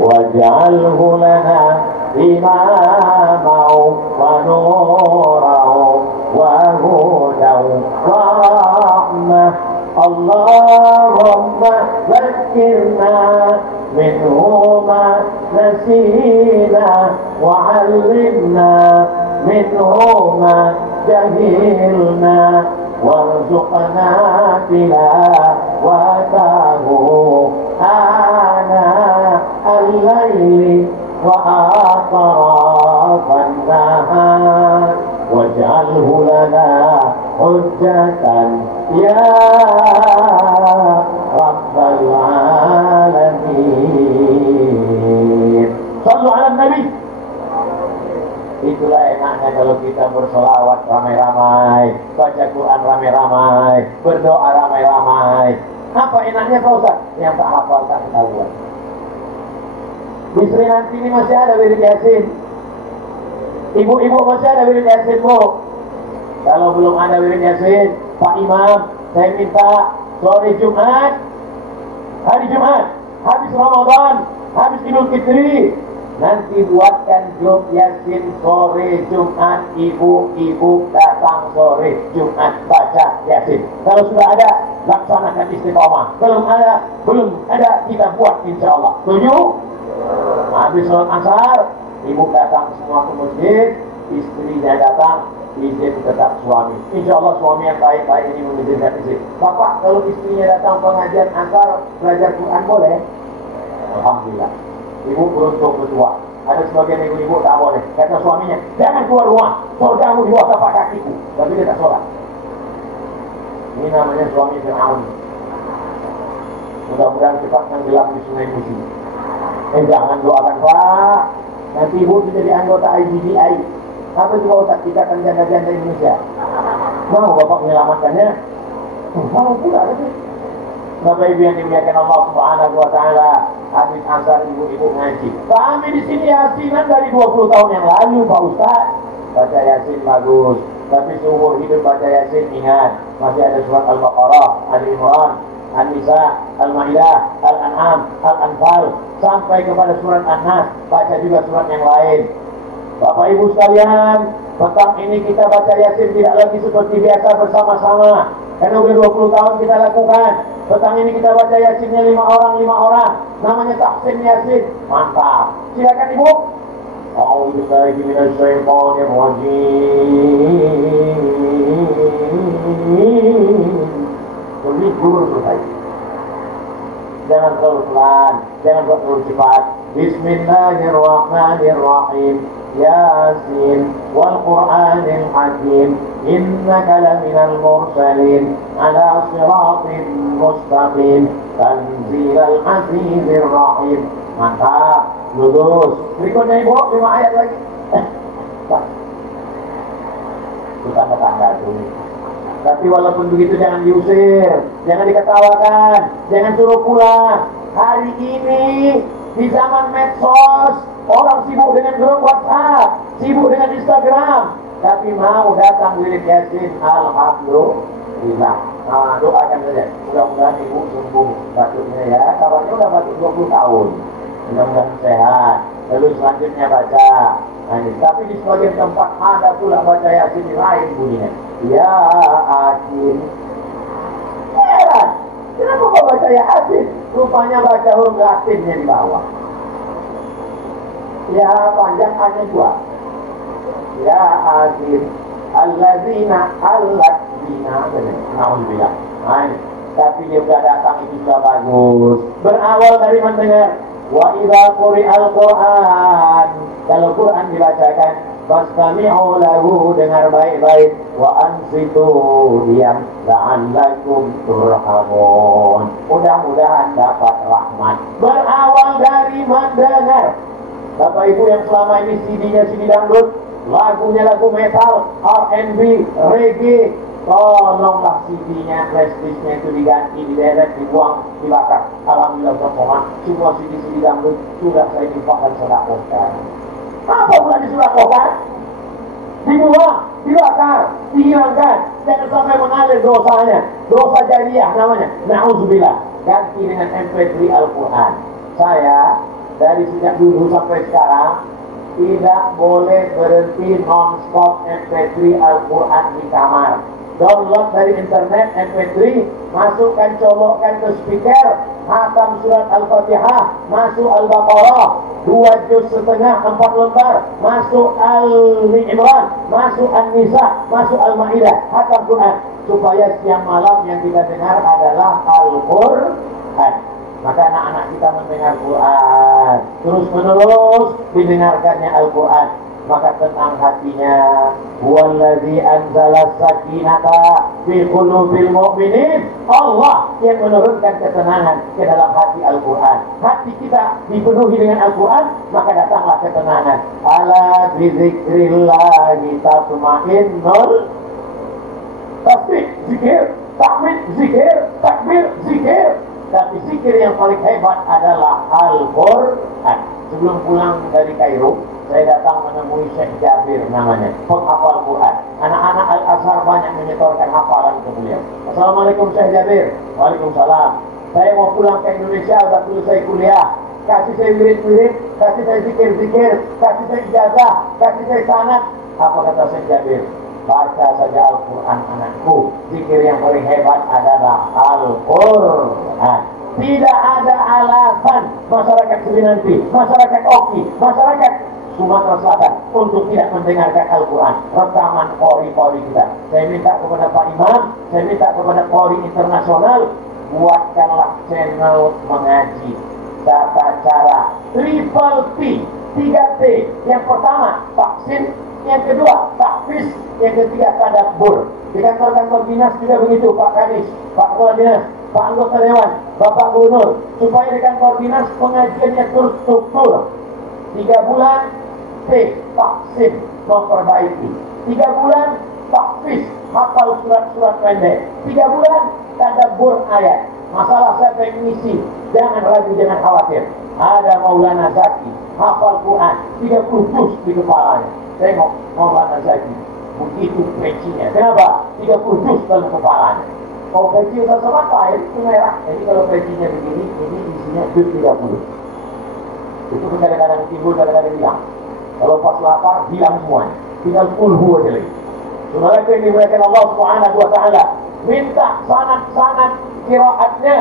waj'alhu lana imamau wa nurau wa hudau wa rahmah. Allahumma zakirna minhu ma nasina wa 'allimna minhu ma jahilna warzuqna tilawatahu ana al-laili wa atrafan nahar waj'alhu lana hujjatan ya rabbal alamin. Sallu ala nabi. Itulah enaknya kalau kita bersolawat ramai-ramai, baca Quran ramai-ramai, berdoa ramai-ramai. Apa enaknya Pak Ustaz? Yang tak hafal tak ketahuan. Di Sri nanti ini masih ada wirid Yasin. Ibu-ibu masih ada wirid Yasin, Bu. Kalau belum ada wirid Yasin, Pak Imam, saya minta sore Jumat, hari Jumat, habis Ramadan, habis Idul Fitri, nanti buatkan grup Yasin sore Jumat. Ibu-ibu datang sore Jumat baca Yasin. Kalau sudah ada, laksanakan istiqomah. Belum ada, kita buat insyaAllah. Setuju? Habis sholat asar, ibu datang semua ke masjid, istrinya datang, izin tetap suami. InsyaAllah suami yang baik-baik ini mengizinkan izin. Bapak, kalau istrinya datang pengajian asar, belajar Quran boleh? Alhamdulillah. Ibu beruntung berdua. Ada sebagian ibu-ibu tak boleh. Kata suaminya, jangan keluar rumah, surgamu di bawah tapak kakiku. Tapi dia tak sholat. Ini namanya suami Fir'aun. Mudah-mudahan cepat tenggelam di sungai Musi. Jangan doakan Pak. Nanti ibu jadi anggota IGDI. Apa juga otak kita kan janda-janda Indonesia? Mau Bapak menyelamatkannya? Mau pula lagi. Bapak Ibu yang dimuliakan Allah Subhanahu wa taala, habis asar ibu-ibu ngaji. Kami di sini Yasinan dari 20 tahun yang lalu, Pak Ustaz. Baca Yasin bagus, tapi seumur hidup baca Yasin ingat, masih ada surat Al-Baqarah, Al-Imran, An-Nisa, Al-Maidah, Al-An'am, Al-Anfal, sampai kepada surat An-Nas. Baca juga surat yang lain. Bapak Ibu sekalian, petang ini kita baca Yasin tidak lagi seperti biasa bersama-sama, karena udah 20 tahun kita lakukan. Petang ini kita baca Yasinnya 5 orang, namanya Tahsin Yasin. Mantap. Silakan Ibu. A'udzubillahi minasyaitonir rajim. Jadi guru selesai. Jangan terlalu pelan, jangan buat terlalu cepat. Bismillahirrahmanirrahim. Yasin wal Qur'anil Hakim. Innaka laminal mursalin ala siratin mustaqim. Tanzilal azizir rahim. Mantap, lulus. Berikutnya Ibu, 5 ayat lagi. Bukan tetangga dulu. Tapi walaupun begitu jangan diusir, jangan diketawakan, jangan suruh pulang. Hari ini di zaman medsos, orang sibuk dengan grup WhatsApp, sibuk dengan Instagram, tapi mau datang wirid Yasin, alhamdulillah. Nah, doakan saja, mudah-mudahan Ibu sembuh batuknya ya. Kabarnya udah batuk 20 tahun, mudah-mudahan sehat. Lalu selanjutnya baca. Nah, tapi di sebagian tempat ada pula baca Yasin lain bunyinya. Ya Yasin. Heran, kenapa kok baca Yasin? Rupanya baca huruf Latinnya di bawah. Ya panjang hanya 2. Ya Yasin. Alladzina Alhamdulillah. Nah, tapi dia sudah datang itu sudah bagus. Berawal dari mendengar wa idza quri'al Qur'an. Kalau Quran dibacakan, fastami'u lahu, dengar baik-baik, wa ansitu, diam, la'allakum turhamun. Mudah-mudahan dapat rahmat. Berawal dari mendengar. Bapak Ibu yang selama ini CD-nya CD dangdut, lagunya lagu metal, R&B, reggae, tolonglah CD-nya, flash disk-nya itu diganti, dideret, dibuang, dibakar. Alhamdulillah semua CD-CD dangdut sudah saya infakkan sedekahkan. Apa pula disedekahkan? Dibuang, dibakar, dihilangkan. Jangan sampai mengalir dosanya. Dosa jariah namanya. Na'udzubillah. Ganti dengan MP3 Al-Quran. Saya dari sejak dulu sampai sekarang tidak boleh berhenti non-stop MP3 Al-Quran di kamar. Download dari internet MP3, masukkan, colokkan ke speaker, hatam surat Al-Fatihah, masuk Al-Baqarah, 2 juz setengah, 4 lembar, masuk Al-Imran, masuk An-Nisa, masuk Al-Ma'idah, hatam Quran, supaya siang malam yang kita dengar adalah Al-Quran. Maka anak-anak kita mendengar Quran, terus menerus didengarkannya Al-Quran, maka tenang hatinya. Huwallazi anzala sakinata fi qulubil mu'minin. Allah yang menurunkan ketenangan ke dalam hati Al-Quran. Hati kita dipenuhi dengan Al-Quran, maka datanglah ketenangan. Ala bizikrillahi tatma'innul. Tasbih, zikir, tahmid, zikir, takbir, zikir. Tapi zikir yang paling hebat adalah Al-Quran. Sebelum pulang dari Kairo, saya datang menemui Syekh Jabir namanya, penghafal Quran. Anak-anak Al-Azhar banyak menyetorkan hafalan ke beliau. Assalamualaikum Syekh Jabir. Waalaikumsalam. Saya mau pulang ke Indonesia, sudah selesai kuliah. Kasih saya wirid-wirid, kasih saya zikir-zikir, kasih saya ijazah, kasih saya sanad. Apa kata Syekh Jabir? Baca saja Al-Quran anakku. Zikir yang paling hebat adalah Al-Quran. Tidak ada alasan masyarakat Seminanti, masyarakat Oki, masyarakat Sumatera Selatan untuk tidak mendengarkan Al-Quran. Rekaman Qori-Qori kita. Saya minta kepada Pak Imam, saya minta kepada Qori Internasional, buatkanlah channel mengaji. Tata cara Triple T, 3T. Yang pertama, vaksin. Yang kedua, tahfiz. Yang ketiga, tadabbur. Di kantor-kantor dinas juga begitu, Pak Kadis, Pak Kepala Dinas, Pak Anggota Dewan, Bapak Gubernur, supaya di kantor dinas pengajiannya terstruktur. 3 bulan, vaksin, memperbaiki. 3 bulan, tahfiz, hafal surat-surat pendek. 3 bulan, tadabbur ayat. Masalah saya pengen ngisi, jangan ragu, jangan khawatir. Ada Maulana Zaki, hafal Quran, 30 juz di kepalanya. Tengok Maulana Zaki, begitu pecinya. Kenapa? 30 juz dalam kepalanya. Kalau peci udah semata, itu merah. Jadi kalau pecinya begini, ini isinya juz 30. Itu kadang-kadang timbul, kadang-kadang hilang. Kalau pas lapar, hilang semuanya. Tinggal kulhu aja lagi. Saudara yang dimuliakan Allah Subhanahu wa Ta'ala, minta sanad-sanad qiraatnya,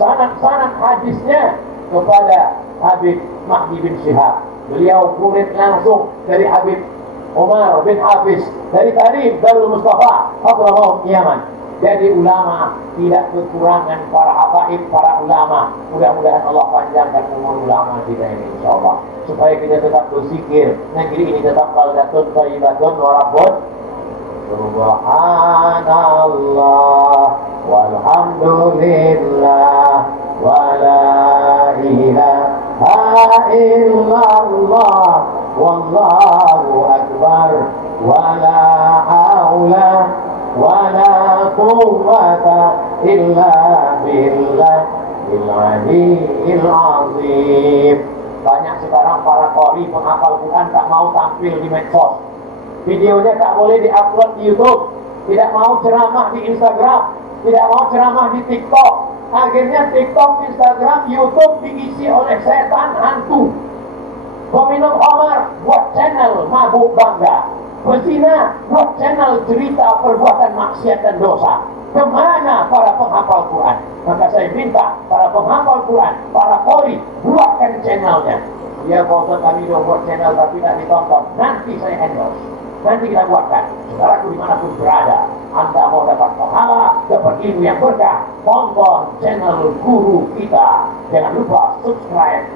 sanad-sanad hadisnya kepada Habib Mahdi bin Syihab. Beliau murid langsung dari Habib Umar bin Hafiz, dari Karim Darul Mustafa, Hadramawt Yaman. Jadi ulama tidak kekurangan para habaib, para ulama. Mudah-mudahan Allah panjangkan umur ulama kita ini, insyaallah, supaya kita tetap berzikir, negeri ini tetap baldatun thayyibatun wa rabbun. Subhanallah walhamdulillah wa la ilaha illallah wallahu akbar wa la haula wa la quwwata illa billahil aliyyil azim. Banyak sekarang para qori penghafal Quran tak mau tampil di medsos. Videonya tak boleh diupload di YouTube, tidak mau ceramah di Instagram, tidak mau ceramah di TikTok. Akhirnya TikTok, Instagram, YouTube diisi oleh setan hantu. Peminum khamar buat channel mabuk bangga, berzina buat channel cerita perbuatan maksiat dan dosa. Kemana para penghafal Quran? Maka saya minta para penghafal Quran, para qori, buatkan channelnya. Ya Pak Ustaz, kami udah buat channel tapi tidak ditonton. Nanti saya endorse. Nanti kita buatkan. Saudaraku dimanapun berada, Anda mau dapat pahala, dapat ilmu yang berkah, tonton channel guru kita. Jangan lupa subscribe,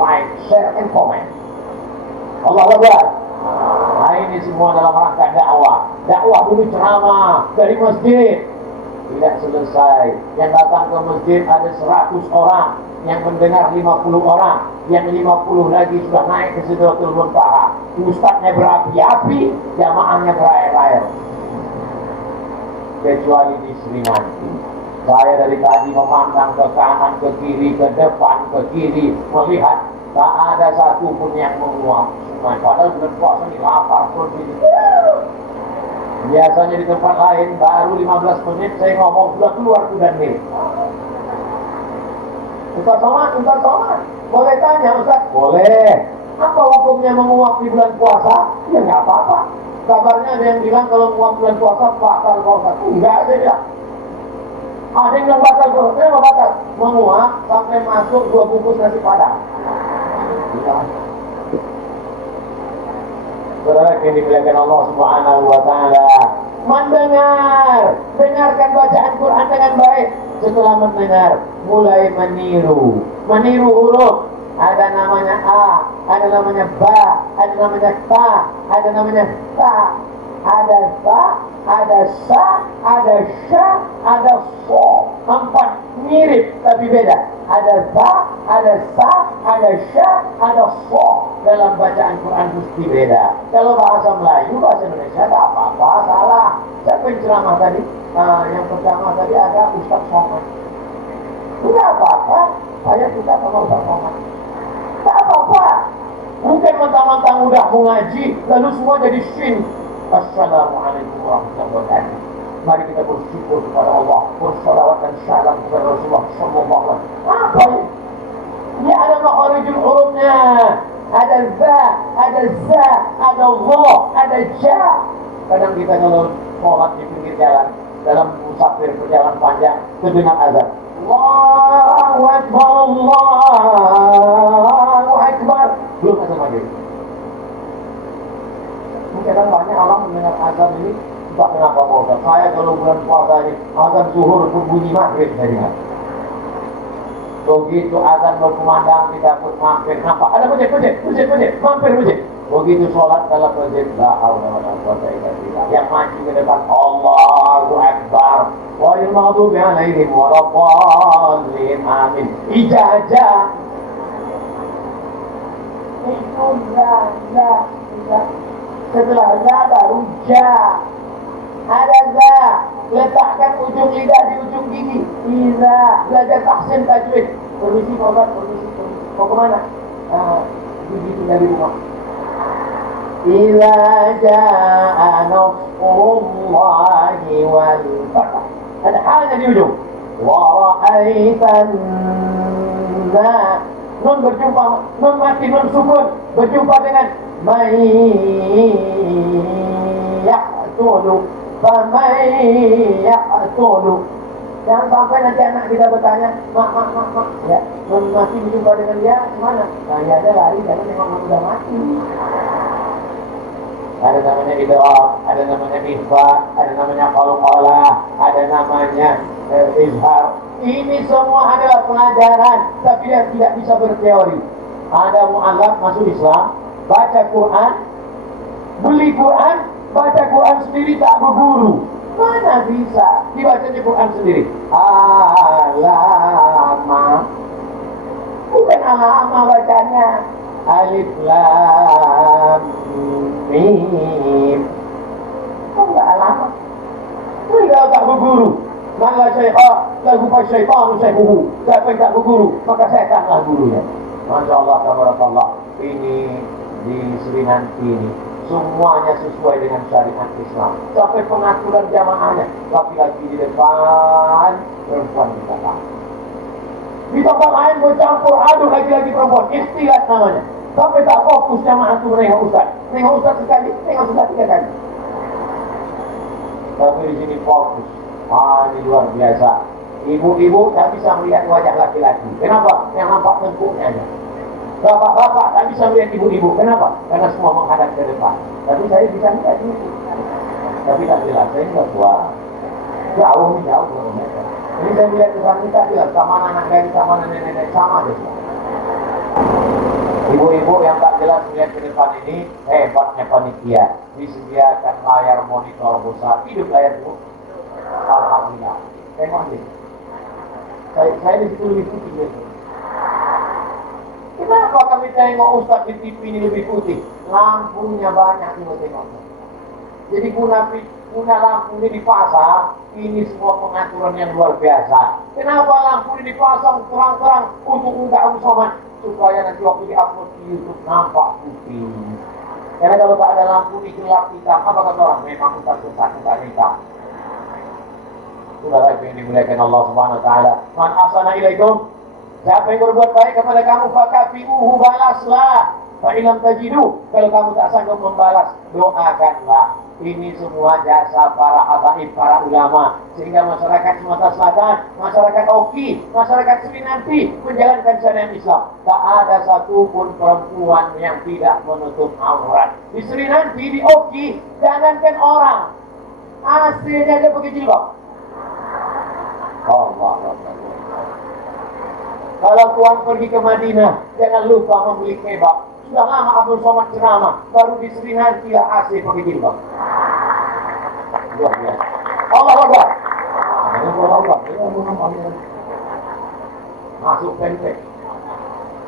like, share, and comment. Allah Akbar. Nah, ini semua dalam rangka dakwah. Dakwah dulu ceramah dari masjid. Tidak selesai. Yang datang ke masjid ada 100 orang, yang mendengar 50 orang, yang 50 lagi sudah naik ke Sidratul Muntaha. Ustadznya berapi-api, jamaahnya berair-air. Kecuali di Sri Nanti. Saya dari tadi memandang ke kanan, ke kiri, ke depan, ke kiri, melihat tak ada satu pun yang menguap sungai. Padahal bulan puasa ini lapar pun ini. Biasanya di tempat lain baru 15 menit saya ngomong sudah keluar kudan nih. Ustaz Somad, boleh tanya Ustaz? Boleh. Apa hukumnya menguap di bulan puasa? Ya nggak apa-apa. Kabarnya ada yang bilang kalau menguap bulan puasa batal puasa. Enggak ada ya. Ada yang bilang batal puasa, saya nggak batal. Menguap sampai masuk 2 bungkus nasi padang. Saudara yang dimuliakan Allah Subhanahu wa taala, dengarkan bacaan Quran dengan baik. Setelah mendengar, mulai meniru huruf. Ada namanya A, ada namanya Ba, ada namanya Ta, ada namanya Ta, ada Ba, ada Sa, ada Sya, ada So. 4 mirip tapi beda. Ada Ba, ada Sa, ada Sya, ada So. Dalam bacaan Quran mesti beda. Kalau bahasa Melayu, bahasa Indonesia tak apa-apa, salah. Siapa yang ceramah tadi? Yang pertama tadi ada Ustaz Somad. Tidak apa-apa, saya suka sama Ustaz Somad. Tak apa-apa. Mungkin mentang-mentang udah mengaji, lalu semua jadi syin. Assalamualaikum warahmatullahi wabarakatuh. Mari kita bersyukur kepada Allah, bersalawat dan salam kepada Rasulullah sallallahu alaihi wasallam. Apa ini? Ini ada makharijul hurufnya. Ada Za, ada Za, ada Dha, ada Ja. Kadang kita kalau sholat di pinggir jalan, dalam musafir perjalanan panjang, terdengar azan. Allahu Akbar, Allahu Akbar. Belum azan maghrib. Kadang banyak orang mendengar azan ini, entah kenapa bosan. Saya kalau bulan puasa ini, azan zuhur berbunyi maghrib saya dengar. Begitu azan berkumandang, kita pun mampir. Nampak? Ada masjid, mampir masjid. Begitu sholat dalam masjid, la haula wala quwwata illa billah. Yang maju ke depan, Allahu Akbar. Wal maghdubi alaihim waladdallin. Amin. Ijazah. Itu za. Setelah za baru ja. Ada za. Letakkan ujung lidah di ujung gigi. Iza. Belajar tahsin tajwid. Permisi Pak Ustaz, permisi. Mau kemana? Gigi tinggal di rumah. Iza ja'a nasrullahi wal fath. Ada halnya di ujung. Wa ra'aitan nun berjumpa, nun mati, nun sukun berjumpa dengan ya'tulu ya'tulu. Jangan sampai nanti anak kita bertanya, mak, ya, nun mati berjumpa dengan dia, kemana? Nah, ya ada lari, karena memang udah mati. Ada namanya idrak, ada namanya ikhfa, ada namanya qalqalah, ada namanya izhar. Ini semua adalah pelajaran, tapi dia tidak bisa berteori. Ada mu'alaf masuk Islam, baca Quran, beli Quran, baca Quran sendiri tak berguru. Mana bisa dibacanya Quran sendiri? Alama, bukan alama bacanya. Alif lam mim. Kok enggak alama? Enggak tak berguru. Mala syaitan lahu fasyaitan syaihuhu. Siapa yang tak berguru, maka setanlah gurunya. Masya Allah, tabarakallah. Ini di Sri Nanti ini semuanya sesuai dengan syariat Islam. Sampai pengaturan jamaahnya, laki-laki di depan, perempuan di belakang. Di tempat lain bercampur aduk laki-laki perempuan, ikhtilat namanya. Sampai tak fokus jamaah itu menengok ustaz. Nengok ustaz sekali, nengok ustaz 3 kali. Tapi di sini fokus. Ini luar biasa. Ibu-ibu tak bisa melihat wajah laki-laki. Kenapa? Yang nampak tengkuknya aja. Bapak-bapak tak bisa melihat ibu-ibu. Kenapa? Karena semua menghadap ke depan. Tapi saya bisa melihat ini. Tapi tak jelas, saya tidak kuat. Jauh. Ini saya melihat ke sana tak jelas. Sama anak dari sama nenek-nenek sama aja. Ibu-ibu yang tak jelas melihat ke depan ini, hebatnya panitia. Disediakan layar monitor besar. Hidup layar itu. Alhamdulillah. Tengok ni. Saya di situ lebih putih. Kenapa kami tengok Ustaz di TV ini lebih putih? Lampunya banyak kita tengok. Jadi guna lampu ini dipasang, ini semua pengaturan yang luar biasa. Kenapa lampu ini dipasang terang-terang untuk undang somat supaya nanti waktu diupload di YouTube nampak putih. Karena kalau tak ada lampu ini gelap hitam, apa kata orang? Memang Ustaz bukan hitam. Saudara yang dimuliakan Allah Subhanahu wa taala. Man ahsana ilaikum, siapa yang berbuat baik kepada kamu, fakafi'uhu, balaslah. Fa in lam tajidu, kalau kamu tak sanggup membalas, doakanlah. Ini semua jasa para habaib, para ulama, sehingga masyarakat Sumatera Selatan, masyarakat Oki, masyarakat Sri Nanti menjalankan syariat Islam. Tak ada satupun perempuan yang tidak menutup aurat. Di Sri Nanti, di Oki, jangankan orang, aslinya aja pakai jilbab. Allah. Kalau tuan pergi ke Madinah, jangan lupa membeli kebab. Sudah lama Abdul Somad ceramah, baru di Sri Nanti lah AC pakai jilbab. Luar biasa. Allah Akbar. Masuk pentek.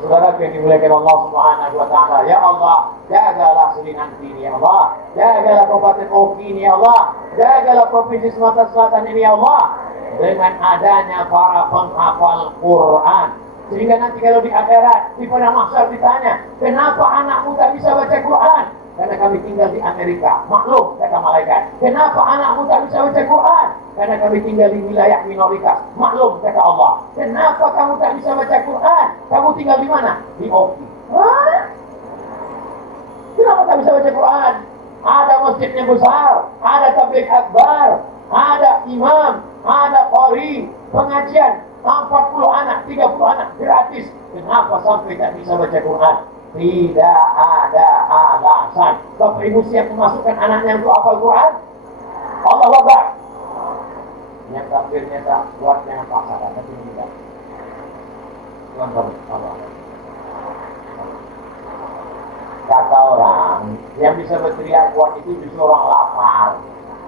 Saudara yang dimuliakan Allah Subhanahu wa taala, ya Allah, jagalah Sri Nanti ini ya Allah. Jagalah Kabupaten Oki ini ya Allah. Jagalah Provinsi Sumatera Selatan ini ya Allah. Dengan adanya para penghafal Quran, sehingga nanti kalau di akhirat di padang mahsyar ditanya, kenapa anakmu tak bisa baca Quran? Karena kami tinggal di Amerika. Maklum, kata malaikat. Kenapa anakmu tak bisa baca Quran? Karena kami tinggal di wilayah minoritas. Maklum, kata Allah. Kenapa kamu tak bisa baca Quran? Kamu tinggal di mana? Di Oki. Kenapa tak bisa baca Quran? Ada masjidnya besar, ada tabligh akbar, ada imam, ada qari, pengajian, 40 anak, 30 anak, gratis. Kenapa sampai tak bisa baca Quran? Tidak ada alasan. Bapak Ibu siap memasukkan anaknya untuk hafal Quran? Allah Akbar. Yang kafirnya tak kuat dengan pasangan, tapi tidak. Allah. Kata orang, yang bisa berteriak kuat itu justru orang lapar.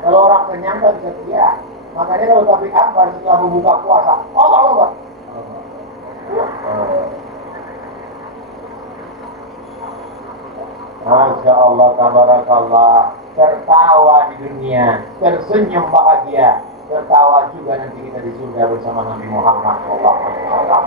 Kalau orang kenyang tak bisa teriak. Makanya kalau tabligh akbar setelah membuka puasa, Allah Akbar. Masya Allah, tabarakallah. Tertawa di dunia, tersenyum bahagia, tertawa juga nanti kita di surga bersama Nabi Muhammad SAW.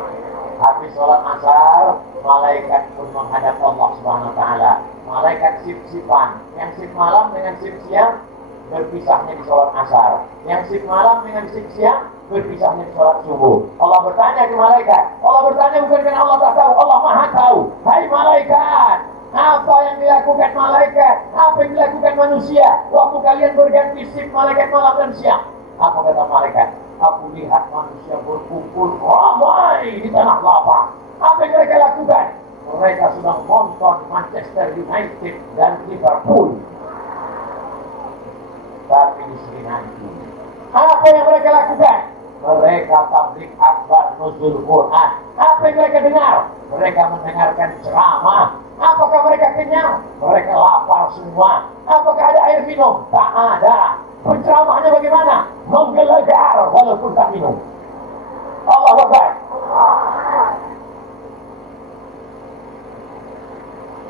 Habis sholat asar, malaikat pun menghadap Allah Subhanahu wa taala. Malaikat sip-sipan, yang sip malam dengan sip siang berpisahnya di sholat asar, yang sip malam dengan sip siang berpisahnya di sholat subuh. Allah bertanya ke malaikat. Allah bertanya bukan karena Allah tak tahu, Allah Maha tahu. Hai malaikat, apa yang dilakukan malaikat? Apa yang dilakukan manusia waktu kalian berganti sip malaikat malam dan siang? Apa kata malaikat? Aku lihat manusia berkumpul ramai di tanah lapang. Apa yang mereka lakukan? Mereka sedang nonton Manchester United dan Liverpool. di sini nanti. Apa yang mereka lakukan? Mereka tablik akbar nuzul Quran. Apa yang mereka dengar? Mereka mendengarkan ceramah. Apakah mereka kenyang? Mereka lapar semua. Apakah ada air minum? Tak ada. Penceramahnya bagaimana? Menggelegar walaupun tak minum. Allahu Akbar.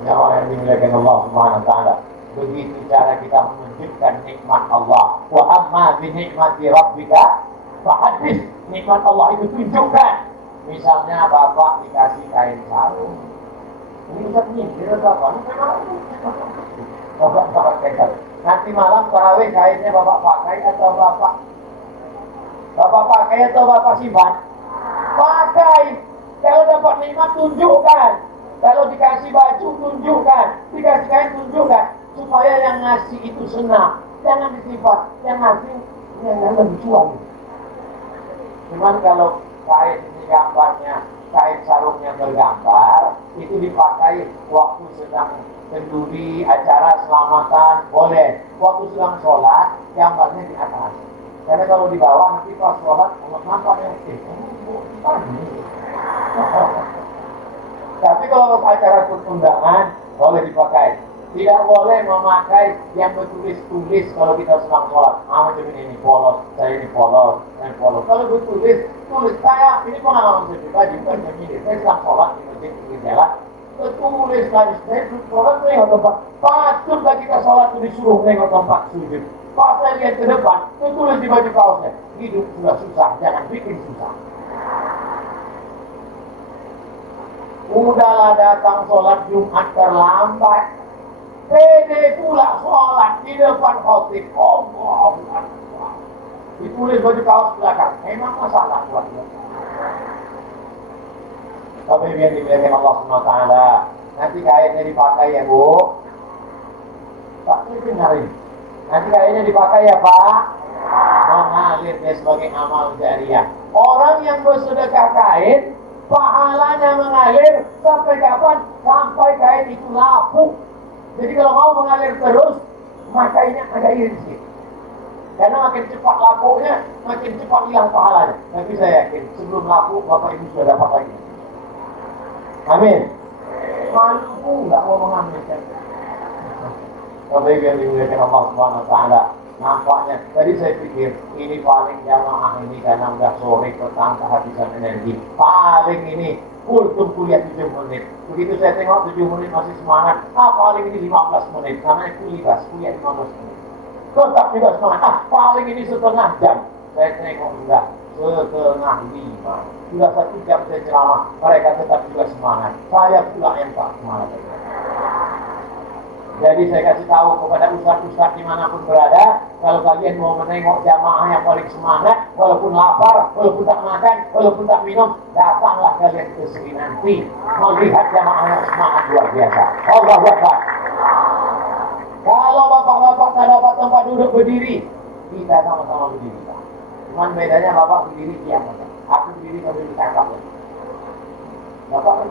Ya Allah yang dimuliakan Allah Subhanahu wa taala. Begitu cara kita menunjukkan nikmat Allah. Wa amma bi nikmati rabbika fahadits. Nikmat Allah itu tunjukkan. Misalnya bapak dikasih kain sarung. Ini bisa nyindir bapak. Bapak kain sarung. Nanti malam tarawih kainnya bapak pakai atau bapak pakai atau bapak simpan? Pakai. Kalau dapat nikmat tunjukkan. Kalau dikasih baju tunjukkan. Dikasih kain tunjukkan. Supaya yang ngasih itu senang. Jangan disimpan. Yang ngasih yang dijual. Cuman kalau kain ini gambarnya, kain sarungnya bergambar, itu dipakai waktu sedang kenduri, acara selamatan, boleh. Waktu sedang sholat, gambarnya di atas. Karena kalau di bawah nanti pas sholat, nampaknya Tapi kalau acara undangan, boleh dipakai. Tidak boleh memakai yang bertulis-tulis kalau kita sedang sholat. Macam ini polos, saya ini polos, saya polos. Kalau bertulis, tulis saya, ini pengalaman saya pribadi, bukan ini. Saya sedang sholat di masjid di jalan, bertulis lagi, saya sholat nengok tempat. Patutlah kita sholat itu disuruh nengok tempat sujud. Pas saya lihat ke depan, tertulis di baju kaosnya. Hidup sudah susah, jangan bikin susah. Udahlah datang sholat Jumat terlambat. Pede pula sholat di depan khotib. Allah Akbar. Ditulis baju kaos belakang. Memang masalah buat dia. Tapi biar dibiarkan Allah SWT. Nanti kainnya dipakai ya Bu. Pak, ini dengarin. Nanti kainnya dipakai ya Pak. Mengalir dia sebagai amal jariah. Orang yang bersedekah kain, pahalanya mengalir sampai kapan? Sampai kain itu lapuk. Jadi kalau mau mengalir terus, makainya agak irit sedikit. Karena makin cepat lapuknya, makin cepat hilang pahalanya. Tapi saya yakin, sebelum lapuk, Bapak Ibu sudah dapat lagi. Amin. Mampu nggak mau mengambilkan. Bapak Ibu yang dimuliakan Allah Subhanahu wa taala. Nampaknya, tadi saya pikir, ini paling jamaah ini karena udah sore, petang, kehabisan energi. Paling ini, kultum kuliah 7 menit. Begitu saya tengok 7 menit masih semangat. Paling ini 15 menit. Namanya kuliah 15 menit. Tetap juga semangat. Paling ini setengah jam. Saya tengok sudah setengah 5. Sudah 1 jam saya ceramah. Mereka tetap juga semangat. Saya pula yang tak semangat. Jadi saya kasih tahu kepada ustaz-ustaz dimanapun berada, kalau kalian mau menengok jamaah yang paling semangat, walaupun lapar, walaupun tak makan, walaupun tak minum, datanglah kalian ke sini nanti melihat jamaah yang semangat luar biasa. Allahu Akbar. Kalau bapak-bapak tak dapat tempat duduk berdiri, kita sama-sama berdiri. Cuman bedanya bapak berdiri diam. Aku berdiri sambil ditangkap. Bapak kan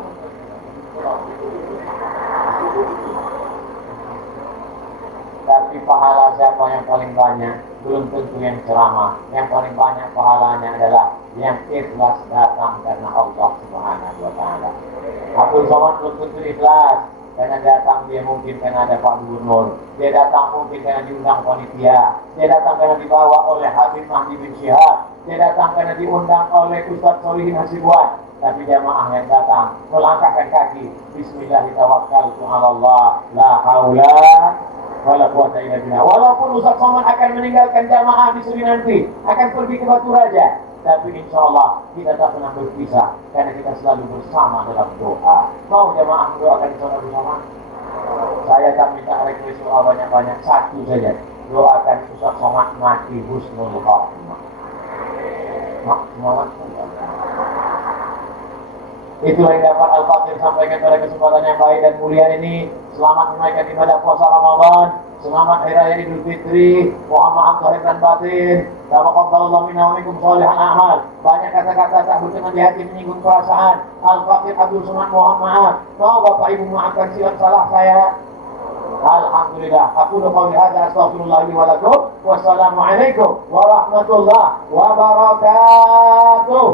tapi pahala siapa yang paling banyak? Belum tentu yang ceramah. Yang paling banyak pahalanya adalah yang ikhlas datang karena Allah Subhanahu wa taala. Abdul Somad belum tentu ikhlas karena datang dia mungkin karena ada Pak Gubernur. Dia datang mungkin karena diundang panitia. Dia datang karena dibawa oleh Habib Mahdi bin Syihab. Dia datang karena diundang oleh Ustaz Solihin Hasibuan. Tapi jamaah yang datang melangkahkan kaki. Bismillahirrahmanirrahim. La haula wala quwwata illa billah. Walaupun Ustaz Somad akan meninggalkan jamaah di sini nanti, akan pergi ke Batu Raja, tapi insya Allah kita tak pernah berpisah karena kita selalu bersama dalam doa. Mau jamaah mendoakan saudara bersama? Saya tak minta request doa banyak-banyak, satu saja. Doakan Ustaz Somad mati husnul khatimah. Itulah yang dapat Al-Fatih sampaikan pada kesempatan yang baik dan mulia ini. Selamat menunaikan ibadah puasa Ramadan. Selamat Hari Raya Idul Fitri. Mohon maaf lahir dan batin. Taqabbalallahu minna wa minkum sholihan amal. Banyak kata-kata tak berkenan di hati menyinggung perasaan. Al-Fatih Abdul Somad mohon maaf. Mau Bapak Ibu maafkan silap salah saya. Alhamdulillah. Aku qouli hadza astaghfirullah li wa lakum. Wassalamualaikum warahmatullahi wabarakatuh.